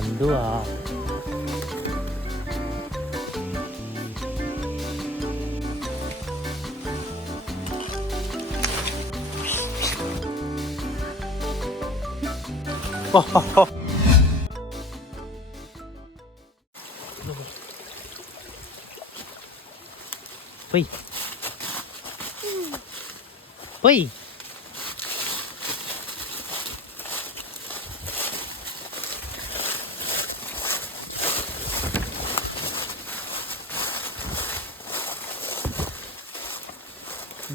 എന്തുവാ പോയി പോയി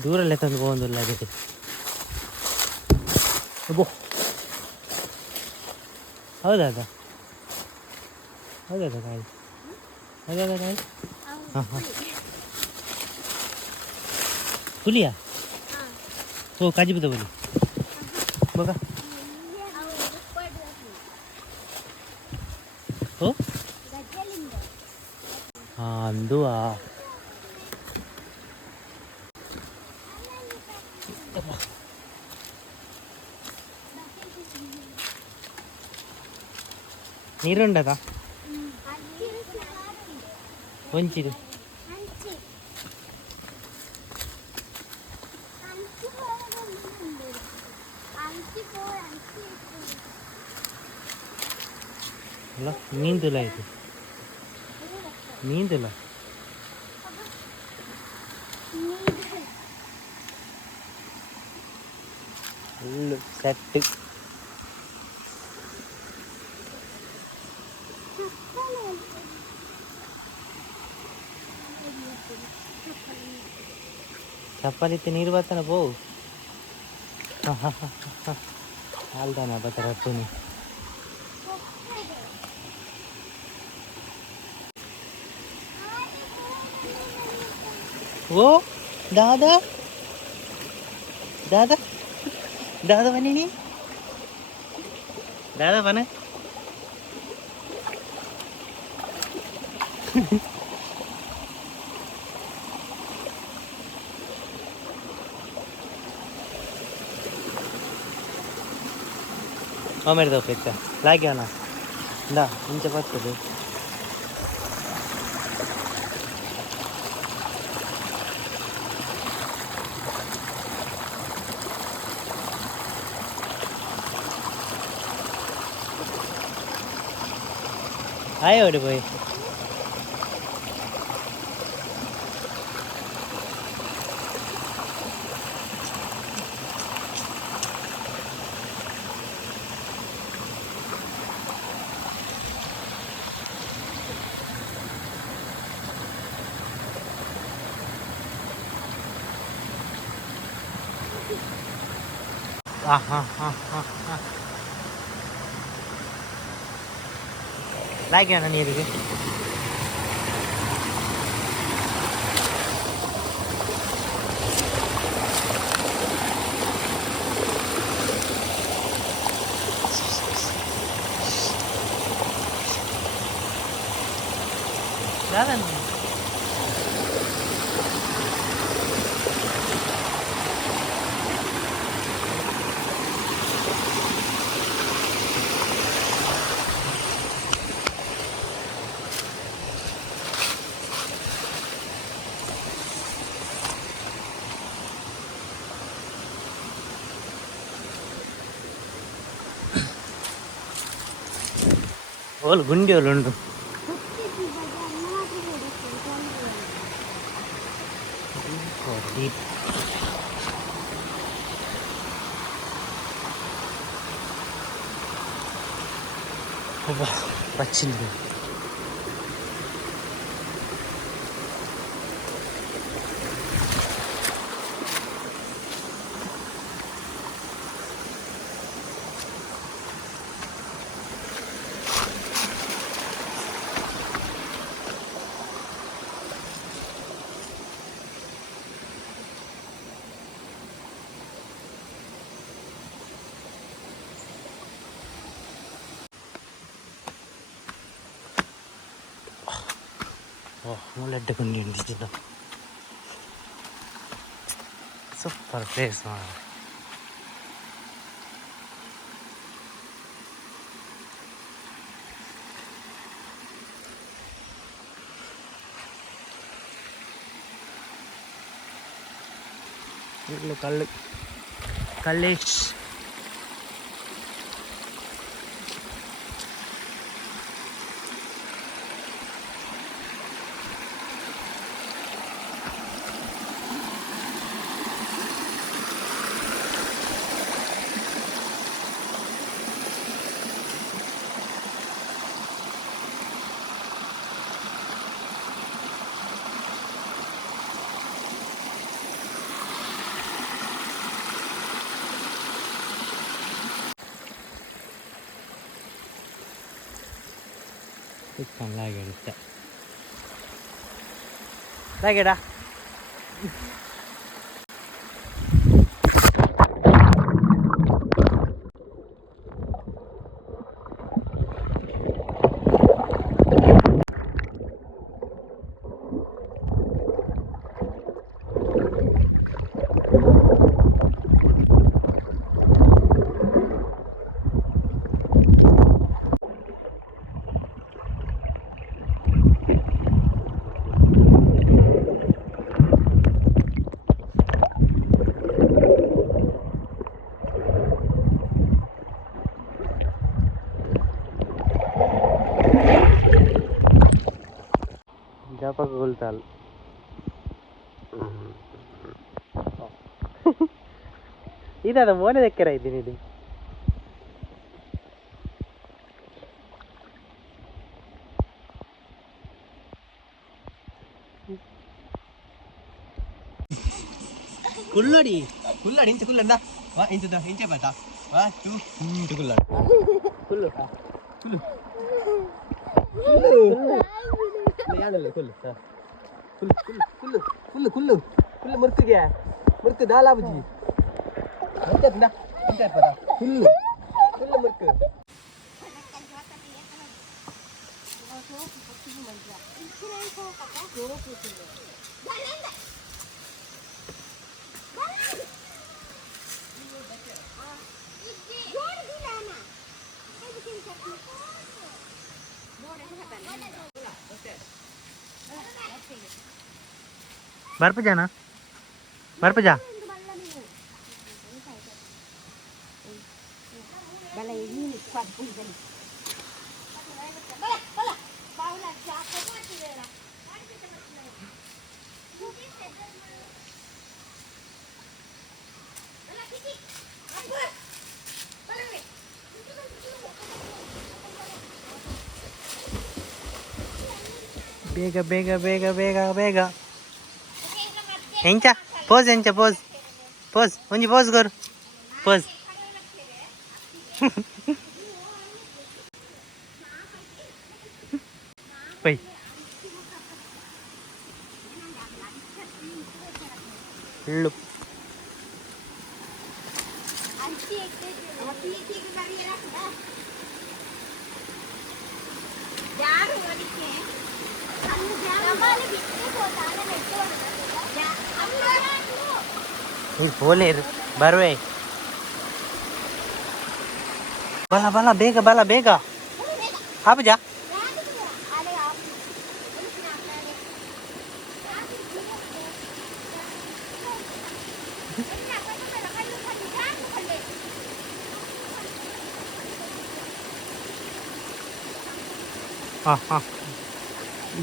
ದೂರಲ್ಲೇ ತಂದು ಹೋಗೋದಿಲ್ಲ ಅದಕ್ಕೆ ಹೌದಾ ಹೌದಾ ಕಾಯಿ ಹೌದಾ ಕಾಯಿ ಹಾಂ ಹಾಂ ಹುಲಿಯಾ ಓ ಕಾಜಿ ಬುದ್ಧ ಹುಲಿ बघा हो हां अंदुआ ನೀರುಂಡದ ಒಂಚಿದು ಅಲ್ಲ ನೀಂದಿಲ್ಲ ಇದು ನೀಂದಿಲ್ಲ ಫುಲ್ಲು ಸೆಟ್ಟು ಚಪ್ಪಲಿತ್ತು ನೀರು ಬರ್ತಾನೆ ಪೋ ಹಾಂ ಹಾಂ ಹಾಂ ಹಾಂ ಹಾಲ್ದಾನ ಬರ್ತಾರೆ ಹತ್ತುನಿ वो दादा दादा दादा बनी नहीं दादा बने हाँ मेरे दो पेट ला गया ना दा इन चपाती दे आए ओडे भाई लाग गया ना नीर के ज़्यादा नहीं ಓಲ್ ಗುಂಡಿ ಓಲ್ ಉಂಡು వచ్చింది ಮುಳ್ಳಡ್ಡ ಗುಂಡಿ ಉಂಟು ಸೂಪರ್ ಪ್ಲೇಸ್ కళ్ళు కల్లేష్ లాగాడు లాగాడా జాపకు కొలుతాలు ఇది అది మోనే దగ్గర అయింది నీది కుళ్ళడి కుళ్ళడి ఇంచ కుళ్ళందా వా ఇంచుదా ఇంచే పతా వా టూ ఇంచ కుళ్ళడి కుళ్ళు కుళ్ళు కుళ్ళు కుళ్ళు కుళ్ళు కుళ్ళు కుళ్ళు కుళ్ళు ముర్తుగా ముర్తు దాలా బుజ్జి ఇంచా ఇంచే పతా కుళ్ళు కుళ్ళు ముర్కు बर्फ जाना बर्फ जा ಬೇಗ ಬೇಗ ಬೇಗ ಬೇಗ ಬೇಗ ಎಂಚ ಪೋಸ್ ಎಂಚ ಪೋಸ್ ಪೋಸ್ ಒಂಜಿ ಪೋಸ್ ಗೋರು ಪೋಸ್ ಪೈ ಇಳ್ಳು बोलेर बरवे बला बला बेगा आप जा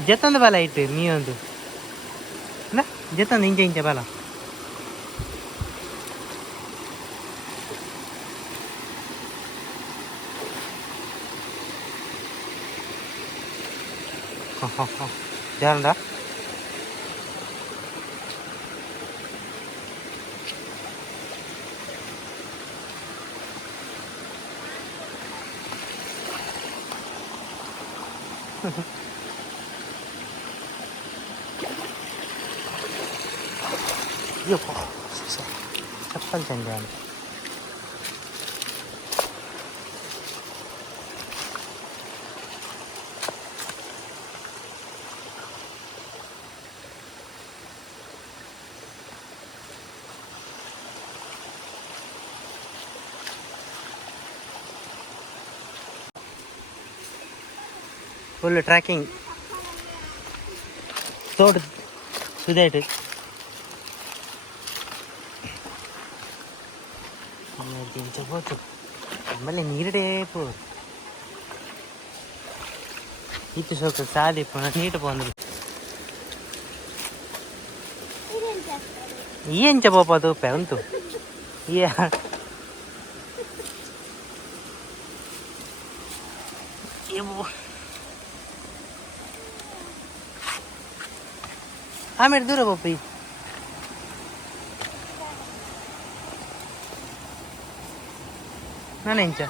जतन बला इट मी अंदु ना जतन इंच इंच बला जानडा यो चप्पल Changan full tracking toward to that దించబోతు మళ్ళీ నీరుడే పో ఇటు సోకు సాది నీట పోంది ఏం చెప్పదు పెంతు ఆమె దూర పోయి నానేంచా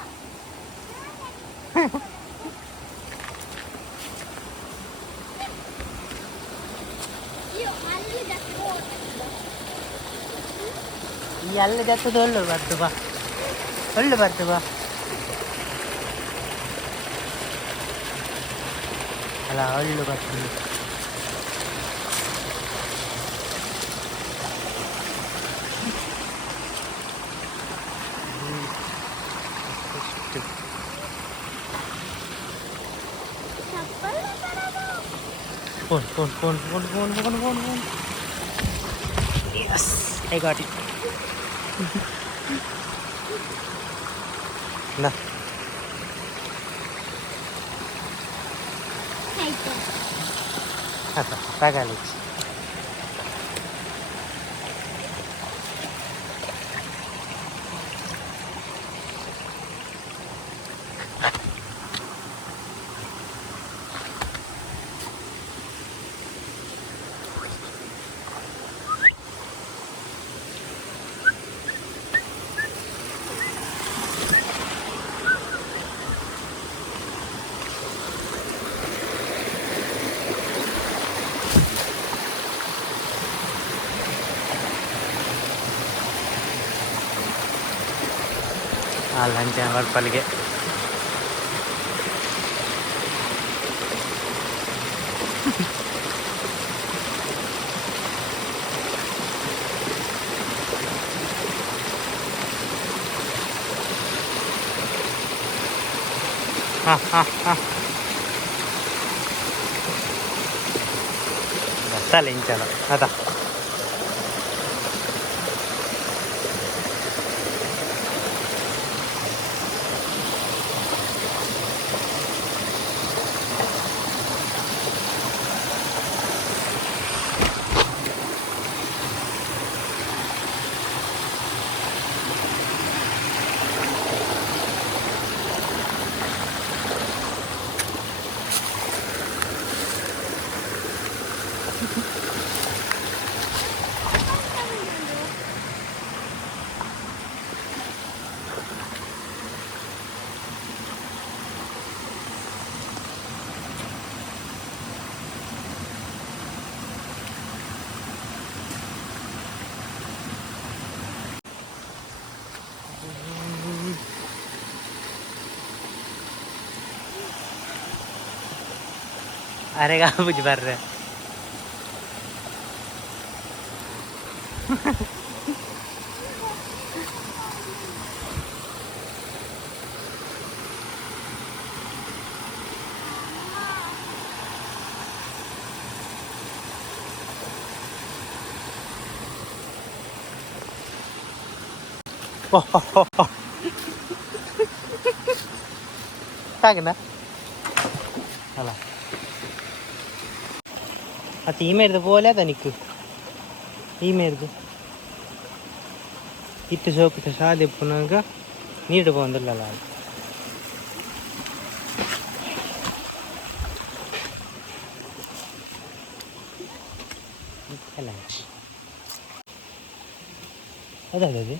ಈ ಅಲ್ಲಿ ಜತ್ತದ ಒಳ್ಳೆ ಬರ್ತು ಬಾ ಒಳ್ಳೆ ಬರ್ತು ಬಾ ಅಲ್ಲ ಒಳ್ಳೆ ಬರ್ತೀನಿ Phone. Yes, I got it. Nah. Apa? Pakai lagi. ಲಂಚ ವರ್ಪಲ್ಲಿಗೆ ಲಂಚಲ್ಲ ಅದ अरे कहाँ बुझ भर रहे ತಾಗನ ಅಲ್ಲ ಅದು ಈ ಮೇರ್ದು പോലെ ಅದ ನಿಕ್ಕು ಈ ಮೇರ್ದು ಇತ್ತು ಸೋಕು ಸಾದೆ ಪುನಗ ನೀರು ಬಂದಿಲ್ಲ ಅದೇ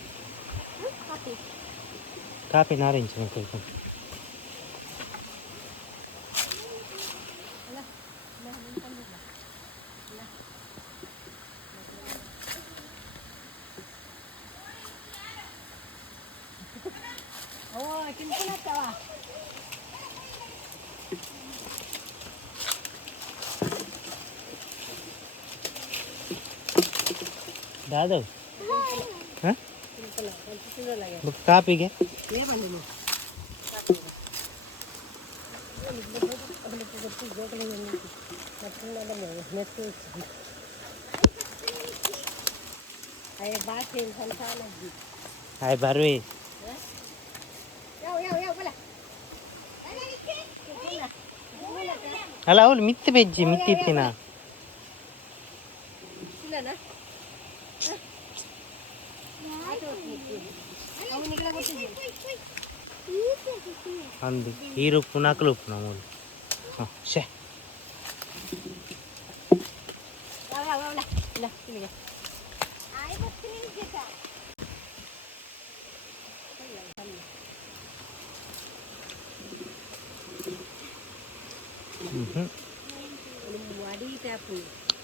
ಕಾಫಿ ನಾರಿಂಚು ಸ್ವಲ್ಪ दादा हाँ कापी के हाय बारवे ಅಲ್ಲ ಅವಳು ಮಿತ್ತಿ ಬೆಜ್ಜಿ ಮಿತ್ತಿ ಇತ್ತಿನ ಅಂದು ಹೀರು ಪುನಾಕಲು ಉಪ್ಪು ನಾವು ಹಾಂ ಶೇ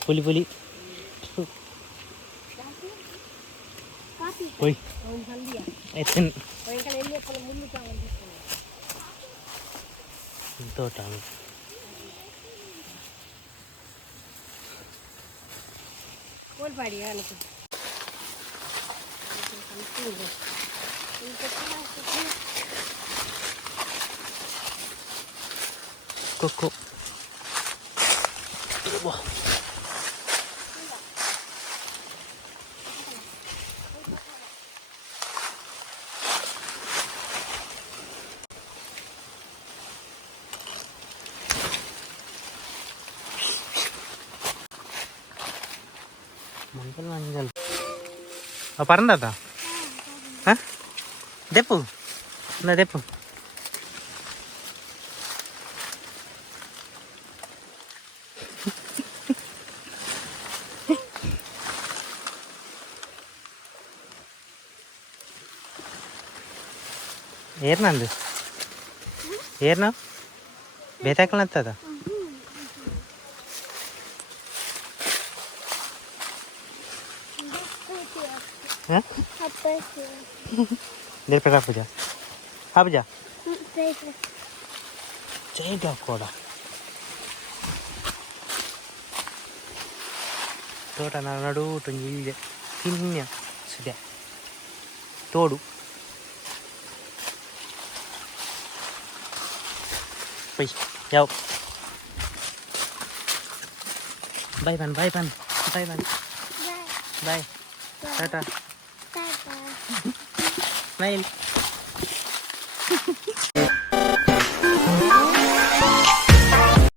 పులి పులి పోయి తోట కొక్కో മഞ്ഞൾ മഞ്ഞൾ പറഞ്ഞതാ ദെപ്പു എന്നാ ദെപ്പു ಏರ್ನಂದು ಏರ್ನ ಬೇತಾಕಲತ್ತದ ದೇರ್ ಪೇಟ ಪೂಜಾ ಹಾಪೂಜಾ ಚೈಟ ಕೂಡ ತೋಟ ನಡುಟು ಇಲ್ಲಿದೆ ತಿನ್ಯ ಸುದ್ಯ ತೋಡು Ui, dâu. Bye bạn, bye bạn. Bye bạn. Bye. Bye. Ta ta. Bye bye. Smile.